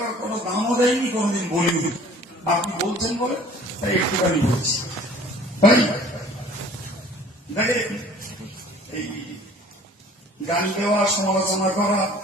তার কোনো দামও দেয়নি, কোনোদিন বলিনি। আপনি বলছেন বলে, তাই একটুখানি বলছি। তাই? দেখেন, এই গান দেওয়া সমালোচনা করা,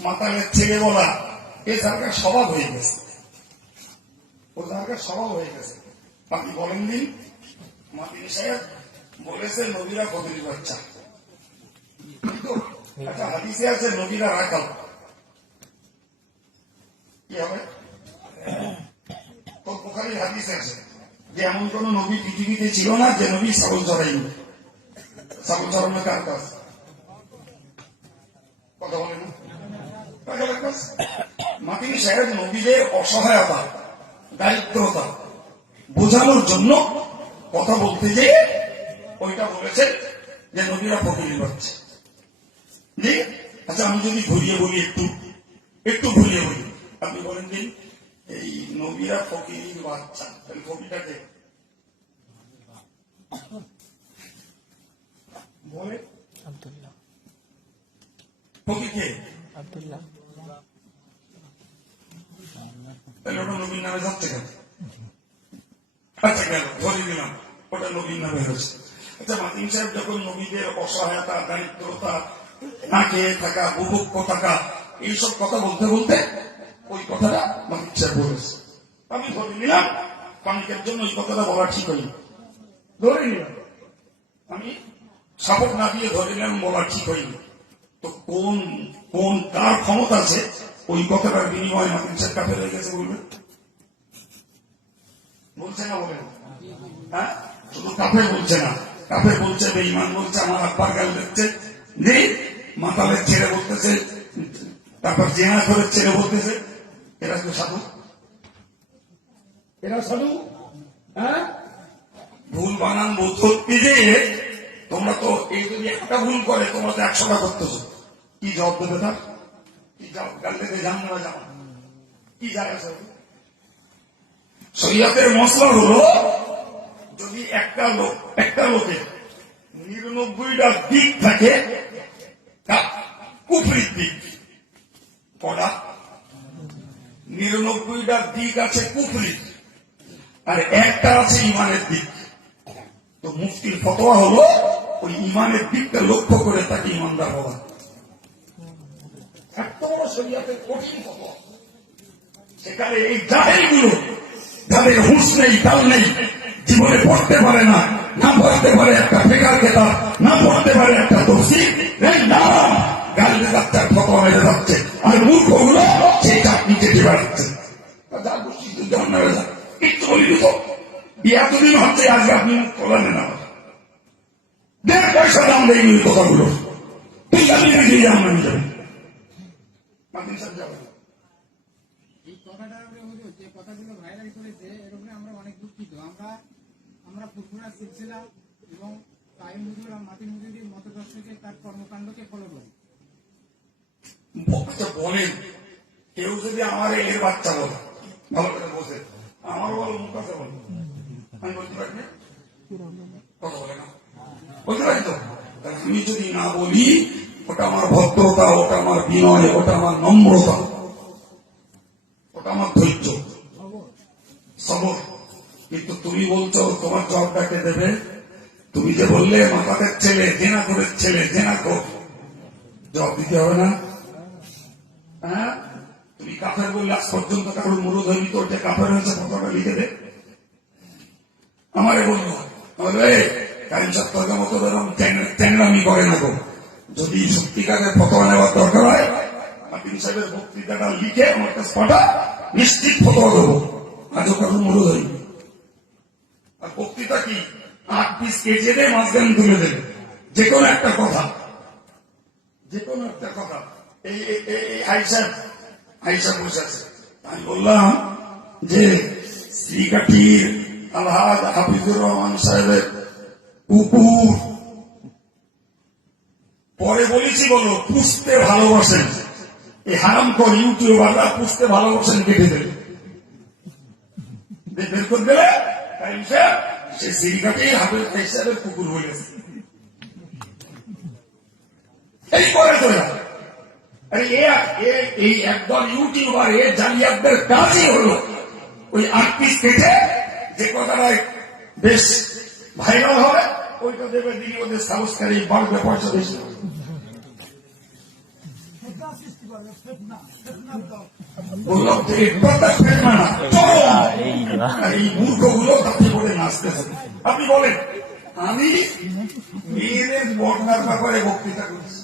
মাতালের ছেলে বলা, এ তার স্বভাব হয়ে গেছে। ও তার স্বভাব হয়ে গেছে। আপনি বলেন দিন মাতিনি সাহেব বলেছে, নবীরা কদরি বাচ্চা। একটা হাদিসে আছে, নবীরা রাখাল এমন কোন নবী পৃথিবীতে ছিল না যে নবী কার কাজ? সাহেব নবীদের অসহায়তা, দারিদ্রতা বোঝানোর জন্য কথা বলতে যে ওইটা বলেছেন যে নবীরা ফকিরি পাচ্ছে আচ্ছা আমি যদি ঘুরিয়ে বলি একটু একটু ঘুরিয়ে বলি। আপনি বলেন দিন এই নবীরা ফকিরির বাচ্চা তাহলে ফকিরটাকে? বলে আব্দুল্লাহ। ফকিরকে? আব্দুল্লাহ। তাহলে ওটা নবীর নামে যাচ্ছে কেন আচ্ছা গেল ধরে দিলাম ওটা নবীর নামে হয়েছে আচ্ছা সাহেব যখন নবীদের অসহায়তা দারিদ্রতা না খেয়ে থাকা বুভুক্ষ থাকা এইসব কথা বলতে বলতে ওই কথাটা মাতিন সাহেব বলেছে আমি ধরে নিলাম পানিকের জন্য ওই কথাটা বলা ঠিক হয়নি। ধরে নিলাম, আমি সাপোর্ট না দিয়ে ধরে নিলাম, বলা ঠিক হয়নি। তো কোন কোন, কার ক্ষমতা আছে, ওই কথাটার বিনিময়ে মাতিন সাহেব কাফের হয়ে গেছে বলবেন বলছে না বলেন হ্যাঁ? শুধু কাফে বলছে না। কাফে বলছে, বেঈমান বলছে, আমার আব্বার গাল দেখছে। নেই, মাতালের ছেড়ে বলতেছে, তারপর জেনা করে ছেড়ে বলতেছে। এরা তো সাধু। এরা সাধু? হ্যাঁ? ভুল বানান বোধি যে তোমরা তো এই যদি একটা ভুল করে, তোমরা তো একশোটা করতেছো। কি জবাব দেবে তার? কি জবাব? গাল থেকে জানবে জানো কি জায়গা শরীয়তের মশলা হলো, যদি একটা লোক একটা লোকের নিরানব্বইটা দিক থাকে কুফরির দিক। কটা? নিরানব্বইটা দিক আছে কুফরির আর একটা আছে ইমানের দিক। তো মুফতির ফতোয়া হলো, ওই ইমানের দিকটা লক্ষ্য করে তাকে ইমানদার হওয়া। এত বড় শরীয়তের কঠিন ফতোয়া। সেখানে এই জাহেলগুলো, যাদের হুঁশ নেই, তাল নেই, জীবনে পড়তে পারে না না পড়তে পারে একটা ফেকার খেতা না পড়তে পারে একটা দোষী এই নাম গালিতে তো এই এতদিন হচ্ছে আজকে আপনি খোলেন না দেড় পয়সা দাম দেয় এই কথাগুলো। তুই আপনি নিজেই যান না নিজে মাতিন সাহেব যাবেন এই কথাটা আমরা হলো যে কথাগুলো ভাইরাল করেছে এর উপরে আমরা অনেক দুঃখিত। আমরা আমরা ফুরফুরা সিলসিলা এবং কাইম হুজুর আর মাতিন হুজুরের মতদর্শকে তার কর্মকাণ্ডকে ফলো করি। আচ্ছা বলেন কেউ যদি আমার এর বাচ্চা বলে আমার যদি না বলি ওটা আমার ভদ্রতা ওটা আমার বিনয় ওটা আমার নম্রতা ওটা আমার ধৈর্য সবর কিন্তু তুমি বলছো তোমার জবটাকে দেবে তুমি যে বললে মাতাদের ছেলে জেনা করে ছেলে জেনা কর জব দিতে হবে না হ্যাঁ তুমি কাফের বললে, আজ পর্যন্ত কারোর মুরুদ হয়নি কাফের হয়েছে ফটোটা লিখে দে। আমারে বলল যদি সত্যিকারের ফটো নেওয়ার দরকার হয় মাতিন সাহেবের বক্তৃতাটা লিখে আমার কাছে পাঠা, নিশ্চিত ফটো দেবো। আজও কারোর মুরুদ হয়নি। আর বক্তৃতা কি? আট পিস কেটে দে, মাঝখানে তুলে দেবে যে কোনো একটা কথা যে কোনো একটা কথা। এই- এই আইসা আইসা বসে আছে। আমি বললাম যে শ্রীকাঠির আলহাজ হাফিজুর রহমান সাহেবের কুকুর। পরে বলেছি, বলো, পুষতে ভালোবাসেন। এই হারাম কর, ইউটিউবাররা পুষতে ভালোবাসেন কেটে দেবে। বের করে দেবে সে শ্রীকাঠি হাফিজ সাহেবের কুকুর বলেছে এই করে তো এরা। আরে এই একদল ইউটিউবার, এ জালিয়াতদের কাজই হলো। ওই আটপিস কেটে যে কথাটায় বেশ ভাইরাল হবে ওইটা দেবে দিলে ওদের সাবস্ক্রাইব বাড়বে পয়সা বেশি। আপনি বলেন, আমি মেয়েদের বর্ণার ব্যাপারে বক্তৃতা করছি।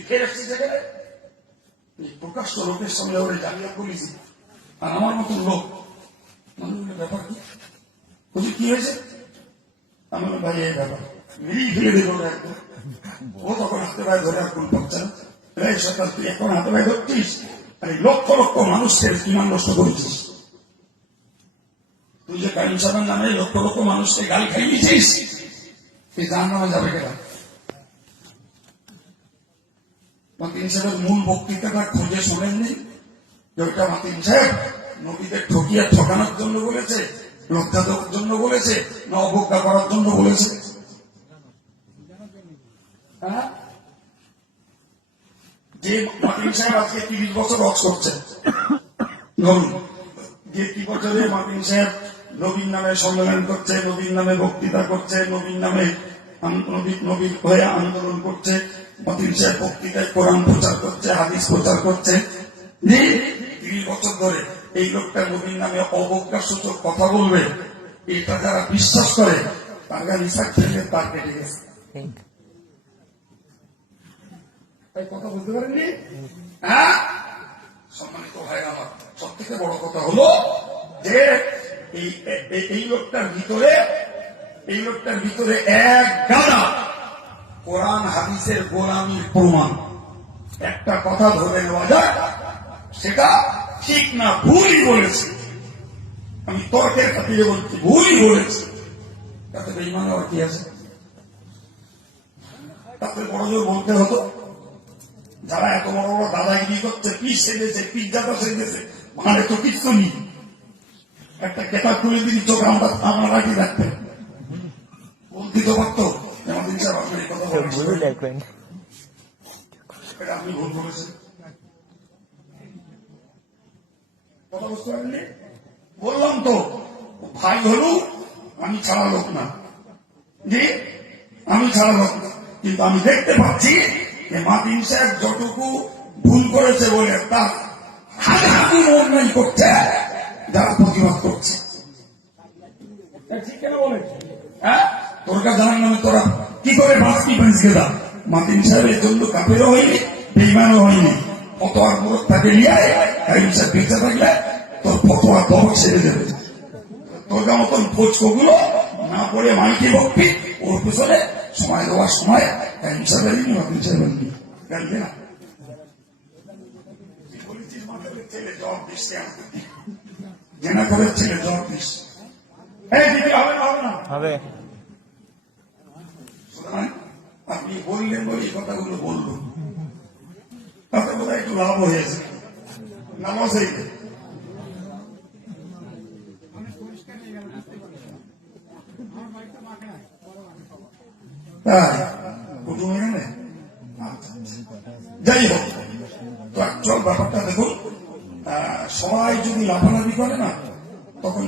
ফের এখানে তুই প্রকাশ্য লোকের ওরে করিস আর আমার মতন লোক ব্যাপার কি বলছি কি হয়েছে আমি বললাম, ভাই এই ব্যাপার ফেলে দেবো ও তখন হাতে পায়ে ধরে আর কোন পাচ্ছে না এই তুই এখন হাতে পায়ে ধরছিস আর এই লক্ষ লক্ষ মানুষের কিমান নষ্ট করেছিস তুই যে সাহেবের নামে লক্ষ লক্ষ মানুষকে গাল খাইয়েছিস তুই জান নামে যাবে কেনা মাতিন সাহেবের মূল বক্তৃতাটা খুঁজে শোনেননি? ওইটা মাতিন সাহেব, নবীদের ঠকিয়ে ঠকানোর জন্য বলেছে দেওয়ার জন্য বলেছে, না অবজ্ঞা করার জন্য বলেছে। হ্যাঁ? যে মার্টিন সাহেব আজকে তিরিশ বছর রস করছে। ধরুন, যে কি বছরে মার্টিন সাহেব নবীন নামে সম্মেলন করছে নবীন নামে বক্তৃতা করছে নবীন নামে নবীর হয়ে আন্দোলন করছে সাহেব বক্তৃতায় কোরআন প্রচার করছে হাদিস প্রচার করছে তিরিশ বছর ধরে এই লোকটা নবীন নামে অবজ্ঞা সূচক কথা বলবে। এটা যারা বিশ্বাস করে তারা নিশাক থেকে তার কেটে গেছে। কথা বুঝতে পারেননি? হ্যাঁ? সম্মানিত ভাই আমার সব থেকে বড় কথা হলো যে এই লোকটার ভিতরে এই লোকটার ভিতরে এক গাদা কোরআন, হাদিসের গোলামির প্রমাণ। একটা কথা ধরে নেওয়া যায়, সেটা ঠিক না ভুলই বলেছে। আমি তর্কের খাতিরে বলছি, ভুলই বলেছি। তাতে বেইমান আবার কি আছে? তাতে বড় জোর বলতে হতো, যারা এত বড় বড় দাদাগিরি করছে, কি সেজেছে পিজ্জাটা সেজেছে মানে তো কিচ্ছু নেই। একটা কেতাব তুলে দিলি চোখ আমরা আমরা রাখি রাখতেন বলতে তো পারতো। ভুল দেখবেন বললাম তো, ভাই হলু আমি ছাড়া লোক না। আমি ছাড়া লোক। কিন্তু আমি দেখতে পাচ্ছি যে মাতিন সাহেব যতটুকু ভুল করেছে বলে তার হাজার অন্যায় করছে যারা প্রতিবাদ করছে ঠিক কেন বলে হ্যাঁ? তোর কাছে জানার নামে তোরা। কি করে বাঁচবি পেন্সকে দা মাতিন সাহেবের জন্য কাপেরও হয়নি, বেইমানও হয়নি। ফতোয়ার মুরত তাকে নিয়ে কারিম সাহেব বেঁচে থাকলে তোর ফতোয়া দম ছেড়ে দেবে। তোর মতন ফোচকোগুলো না পড়ে মাইকে বকবি ওর পিছনে সময় দেওয়ার সময় কারিম সাহেবেরই নি মাতিন সাহেবের জানবে না? ছেলে? জবাব দিস জেনা করে ছেলে, জবাব দিস। হবে না হবে না হবে সুতরাং আপনি বললেন বলে এই কথাগুলো বলল। তাতে বোধ একটু লাভ হয়েছে। নামাজ আচ্ছা, আচ্ছা। যাই হোক তো অ্যাকচুয়াল ব্যাপারটা দেখুন সবাই যদি লাফালাফি করে না তখন